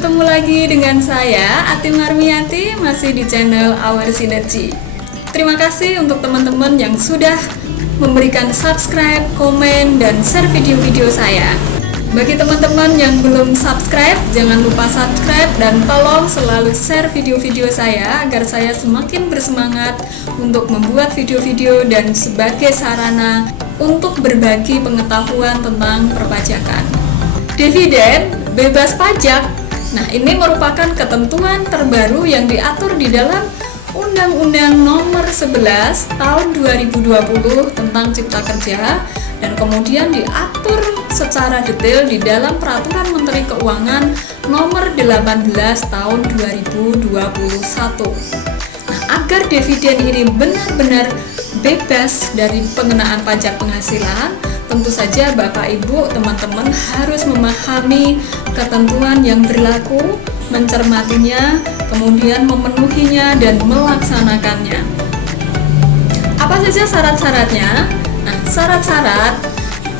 bertemu lagi dengan saya, Ati Marmiati, masih di channel Our Synergy. Terima kasih untuk teman-teman yang sudah memberikan subscribe, komen, dan share video-video saya. Bagi teman-teman yang belum subscribe, jangan lupa subscribe dan tolong selalu share video-video saya agar saya semakin bersemangat untuk membuat video-video dan sebagai sarana untuk berbagi pengetahuan tentang perpajakan. Dividen bebas pajak. Nah, ini merupakan ketentuan terbaru yang diatur di dalam Undang-Undang Nomor 11 Tahun 2020 tentang Cipta Kerja dan kemudian diatur secara detail di dalam Peraturan Menteri Keuangan Nomor 18 Tahun 2021. Nah, agar dividen ini benar-benar bebas dari pengenaan pajak penghasilan, tentu saja Bapak Ibu teman-teman harus memahami ketentuan yang berlaku, mencermatinya, kemudian memenuhinya dan melaksanakannya. Apa saja syarat-syaratnya? Nah, syarat-syarat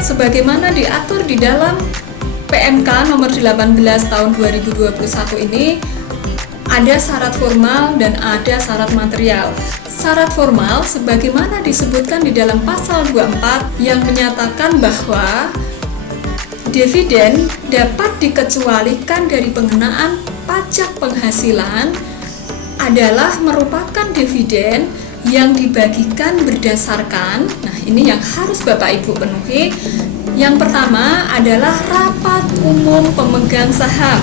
sebagaimana diatur di dalam PMK nomor 18 tahun 2021 ini ada syarat formal dan ada syarat material. Syarat formal sebagaimana disebutkan di dalam pasal 24 yang menyatakan bahwa dividen dapat dikecualikan dari pengenaan pajak penghasilan adalah merupakan dividen yang dibagikan berdasarkan, nah ini yang harus Bapak Ibu penuhi. Yang pertama adalah rapat umum pemegang saham.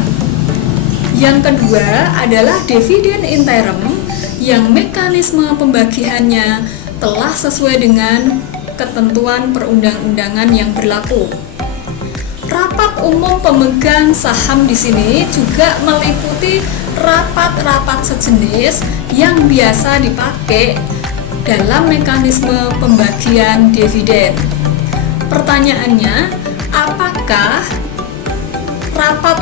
Yang kedua adalah dividen interim yang mekanisme pembagiannya telah sesuai dengan ketentuan perundang-undangan yang berlaku. Rapat umum pemegang saham di sini juga meliputi rapat-rapat sejenis yang biasa dipakai dalam mekanisme pembagian dividen. Pertanyaannya, apakah rapat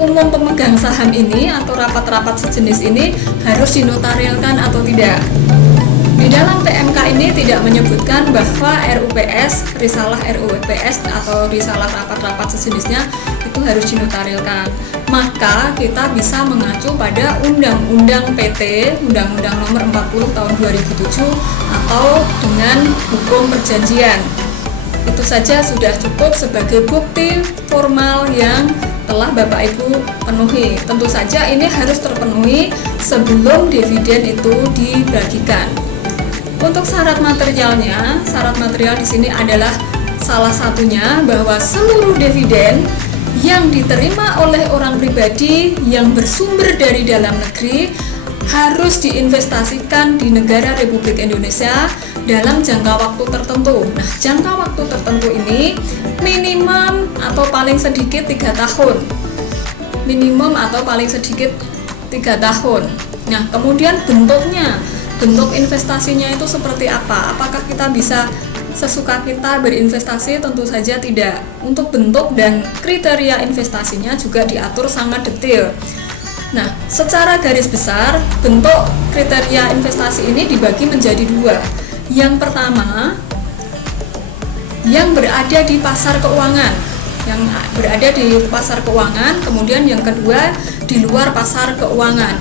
umum pemegang saham ini atau rapat-rapat sejenis ini harus dinotarilkan atau tidak? Di dalam PMK ini tidak menyebutkan bahwa RUPS, risalah RUPS atau risalah rapat-rapat sejenisnya itu harus dinotarilkan. Maka kita bisa mengacu pada Undang-Undang PT, Undang-Undang Nomor 40 Tahun 2007 atau dengan hukum perjanjian. Itu saja sudah cukup sebagai bukti formal yang telah Bapak Ibu penuhi. Tentu saja ini harus terpenuhi sebelum dividen itu dibagikan. Untuk syarat materialnya, syarat material di sini adalah salah satunya bahwa seluruh dividen yang diterima oleh orang pribadi yang bersumber dari dalam negeri harus diinvestasikan di negara Republik Indonesia dalam jangka waktu tertentu. Nah, jangka waktu tertentu ini minimum atau paling sedikit 3 tahun. Minimum atau paling sedikit 3 tahun. Nah, kemudian bentuk investasinya itu seperti apa? Apakah kita bisa sesuka kita berinvestasi? Tentu saja tidak. Untuk bentuk dan kriteria investasinya juga diatur sangat detail. Nah, secara garis besar, bentuk kriteria investasi ini dibagi menjadi 2. Yang pertama, yang berada di pasar keuangan. Yang berada di pasar keuangan, kemudian yang kedua di luar pasar keuangan.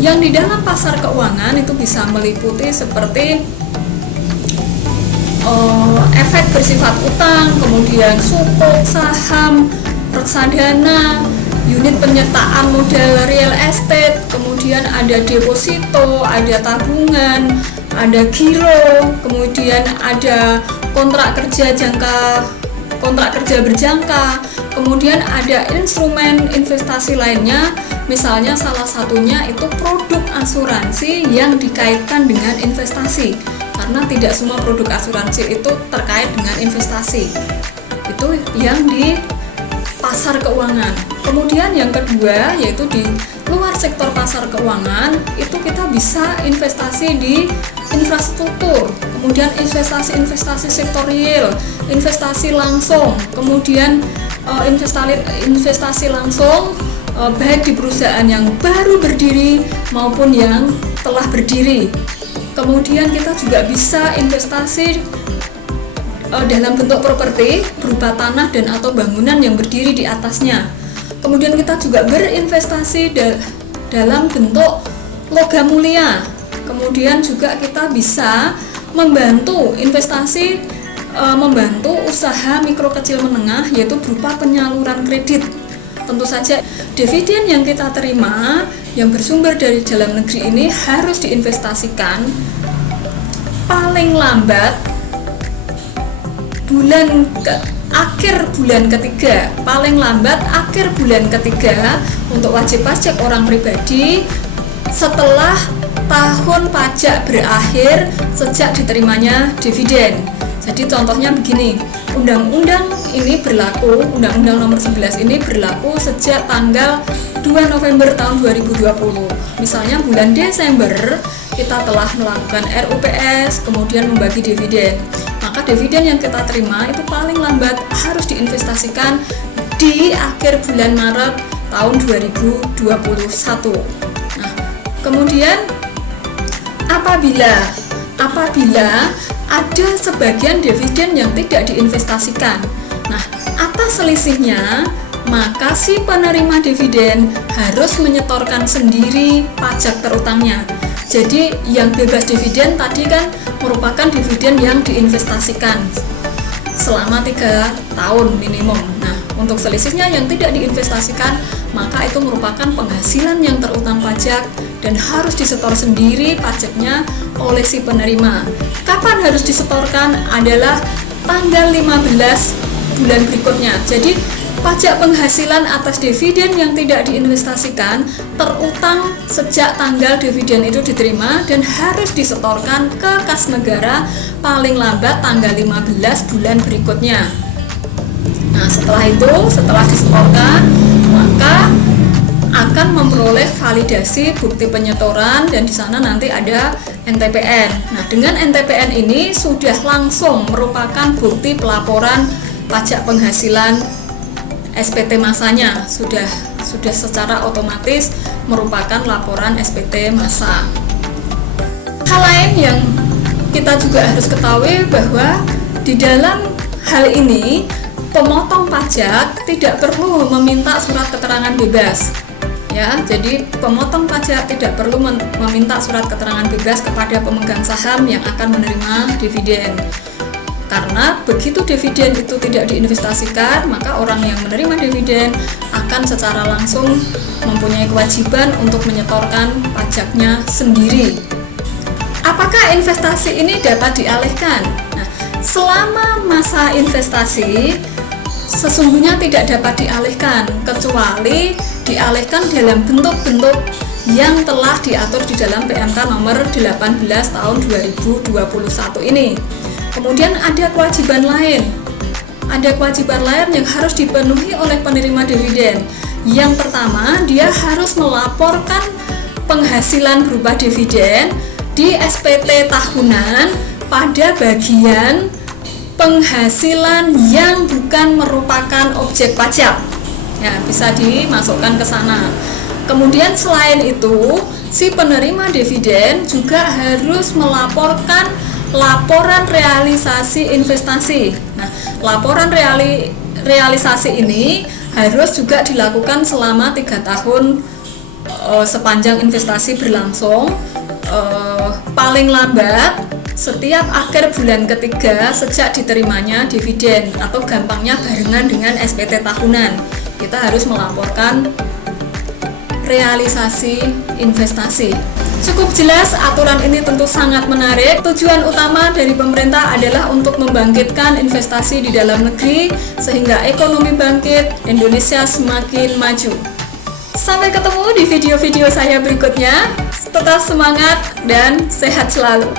Yang di dalam pasar keuangan itu bisa meliputi seperti efek bersifat utang, kemudian sukuk, saham, reksadana, unit penyertaan modal real estate, kemudian ada deposito, ada tabungan, ada giro, kemudian ada kontrak kerja berjangka, kemudian ada instrumen investasi lainnya, misalnya salah satunya itu produk asuransi yang dikaitkan dengan investasi, karena tidak semua produk asuransi itu terkait dengan investasi. Itu yang di pasar keuangan. Kemudian yang kedua yaitu di luar sektor pasar keuangan, itu kita bisa investasi di infrastruktur, kemudian investasi sektor real, investasi langsung, kemudian investasi langsung baik di perusahaan yang baru berdiri maupun yang telah berdiri. Kemudian kita juga bisa investasi dalam bentuk properti berupa tanah dan atau bangunan yang berdiri di atasnya. Kemudian kita juga berinvestasi dalam bentuk logam mulia. Kemudian juga kita bisa membantu membantu usaha mikro kecil menengah, yaitu berupa penyaluran kredit. Tentu saja dividen yang kita terima yang bersumber dari dalam negeri ini harus diinvestasikan paling lambat akhir bulan ketiga, paling lambat akhir bulan ketiga untuk wajib pajak orang pribadi setelah tahun pajak berakhir sejak diterimanya dividen. Jadi contohnya begini, undang-undang ini berlaku, undang-undang nomor 11 ini berlaku sejak tanggal 2 November tahun 2020. Misalnya bulan Desember kita telah melakukan RUPS, kemudian membagi dividen. Maka dividen yang kita terima itu paling lambat harus diinvestasikan di akhir bulan Maret tahun 2021. Nah, kemudian apabila ada sebagian dividen yang tidak diinvestasikan, nah atas selisihnya maka si penerima dividen harus menyetorkan sendiri pajak terutangnya. Jadi yang bebas dividen tadi kan merupakan dividen yang diinvestasikan selama 3 tahun minimum. Nah, untuk selisihnya yang tidak diinvestasikan, maka itu merupakan penghasilan yang terutang pajak dan harus disetor sendiri pajaknya oleh si penerima. Kapan harus disetorkan? Adalah tanggal 15 bulan berikutnya. Jadi pajak penghasilan atas dividen yang tidak diinvestasikan terutang sejak tanggal dividen itu diterima dan harus disetorkan ke kas negara paling lambat tanggal 15 bulan berikutnya. Nah, setelah disetorkan, maka akan memperoleh validasi bukti penyetoran dan di sana nanti ada NTPN. Nah, dengan NTPN ini sudah langsung merupakan bukti pelaporan pajak penghasilan SPT masanya, sudah secara otomatis merupakan laporan SPT masa. Hal lain yang kita juga harus ketahui bahwa di dalam hal ini pemotong pajak tidak perlu meminta surat keterangan bebas. Ya, jadi pemotong pajak tidak perlu meminta surat keterangan bebas kepada pemegang saham yang akan menerima dividen. Karena begitu dividen itu tidak diinvestasikan, maka orang yang menerima dividen akan secara langsung mempunyai kewajiban untuk menyetorkan pajaknya sendiri. Apakah investasi ini dapat dialihkan? Nah, selama masa investasi sesungguhnya tidak dapat dialihkan, kecuali dialihkan dalam bentuk-bentuk yang telah diatur di dalam PMK nomor 18 tahun 2021 ini. Kemudian ada kewajiban lain yang harus dipenuhi oleh penerima dividen. Yang pertama, dia harus melaporkan penghasilan berupa dividen di SPT tahunan pada bagian penghasilan yang bukan merupakan objek pajak. Ya, bisa dimasukkan ke sana. Kemudian selain itu, si penerima dividen juga harus melaporkan laporan realisasi investasi. Nah, laporan realisasi ini harus juga dilakukan selama 3 tahun sepanjang investasi berlangsung, paling lambat setiap akhir bulan ketiga sejak diterimanya dividen, atau gampangnya barengan dengan SPT tahunan. Kita harus melaporkan realisasi investasi. Cukup jelas, aturan ini tentu sangat menarik. Tujuan utama dari pemerintah adalah untuk membangkitkan investasi di dalam negeri sehingga ekonomi bangkit, Indonesia semakin maju. Sampai ketemu di video-video saya berikutnya. Tetap semangat dan sehat selalu.